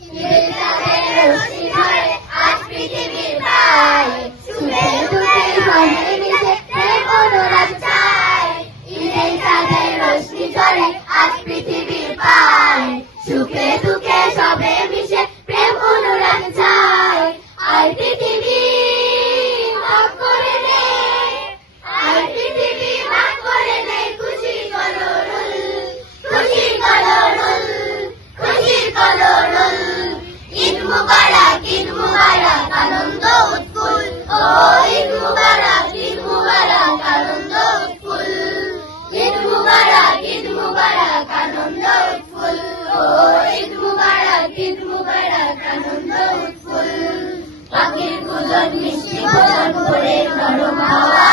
ঈদের চাঁদের রশ্মি ধরে আজ পৃথিবীর পায়ে, সুখে দুঃখে সবে মিশে প্রেম অনুরাগ চায়। ঈদের চাঁদের রশ্মি ধরে আজ পৃথিবীর পায়ে, সুখে দুঃখে সবে মিশে প্রেম অনুরাগ চায়। আর পৃথিবী ভাগ করে নেয়, আর পৃথিবী ভাগ করে নেয় খুশির কলরল, খুশির কলরল, খুশির কলরল। ঈদ মুবারক, ঈদ মুবারক, আনন্দ উৎফুল্ল, ও ঈদ মুবারক, ঈদ মুবারক, আনন্দ উৎফুল্ল। ঈদ মুবারক, ঈদ মুবারক, আনন্দ উৎফুল্ল, ও ঈদ মুবারক, ঈদ মুবারক, আনন্দ উৎফুল্ল। পাখির কুজন মিষ্টি ভোজন করে নরম হাওয়া,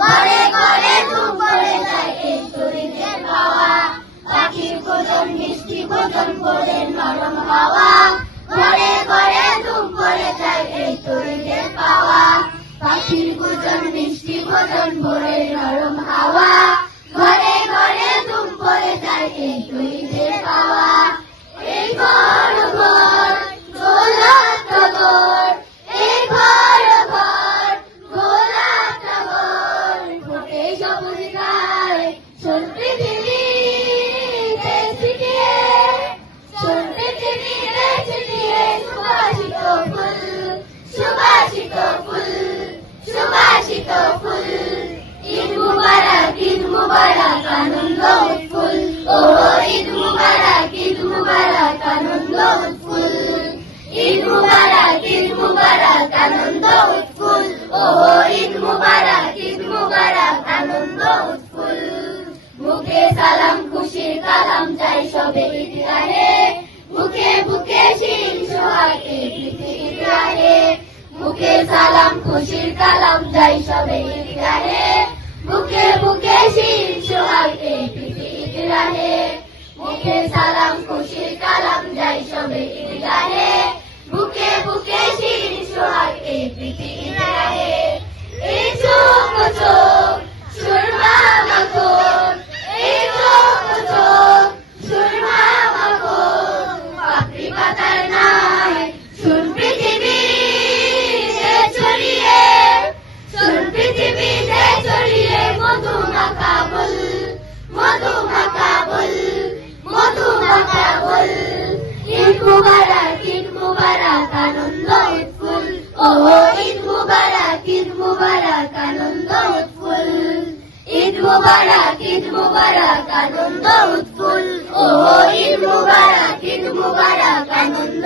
ঘরে ঘরে ধুম করে যায় এই শরীরের হাওয়া। পাখির কুজন মিষ্টি ভোজন করে নরম হাওয়া, ঘরে ঘরে ধুম করে যায় এই শরীরের পাওয়া। পাখির কুজন মিষ্টি ভোজন করে নরম হাওয়া, ঘরে ঘরে ধুম করে যায় এই শরীরের পাওয়া। এই ঘর ঘর গোলাপ টগর, এই ঘর ঘর গোলাপ টগর, ফোটে সবুজ গায়ে শোন পৃথিবীতে ছিটিয়ে, শোন পৃথিবীতে ছিটিয়ে সুবাসিত ফুল, সুবাসিত ফুল, সুবাসিত ফুল। ঈদ মুবারক, ঈদ মুবারক, আনন্দ উৎফুল্ল, ও ঈদ মুবারক, ঈদ মুবারক, আনন্দ উৎফুল্ল। ঈদ মুবারক, ঈদ মুবারক, আনন্দ উৎফুল্ল, ও ঈদ মুবারক, ঈদ মুবারক, আনন্দ উৎফুল্ল। বুকে সালাম খুশির কালাম চাই সবে ঈদগাহে, বুকে বুকে শির সোহাগে প্রীতি ঈদগাহে। বুকে সালাম খুশির কালাম চাই সবে ঈদগাহে, বুকে বুকে শির সোহাগে প্রীতি ঈদগাহে। বুকে সালাম খুশির কালাম যাই সবে ঈদগাহে, বুকে বুকে শির সোহাগে প্রীতি ঈদগাহে। এই চোখ চোখ সুরমা মাখন, এই চোখ চোখ সুরমা মাখন, পাপড়ি পাতার নাই শুন পৃথিবীতে ছড়িয়ে, শুন পৃথিবীতে ছড়িয়ে মধু মাখা বল, মধু মাখা বল, মধু মাখা বল। ঈদ মুবারক, ঈদ মুবারক, আনন্দ উৎফুল্ল, ও ঈদ মুবারক, ঈদ মুবারক, আনন্দ উৎফুল্ল। ঈদ মুবারক, ঈদ মুবারক, আনন্দ উৎফুল্ল, ও ঈদ মুবারক, ঈদ মুবারক, আনন্দ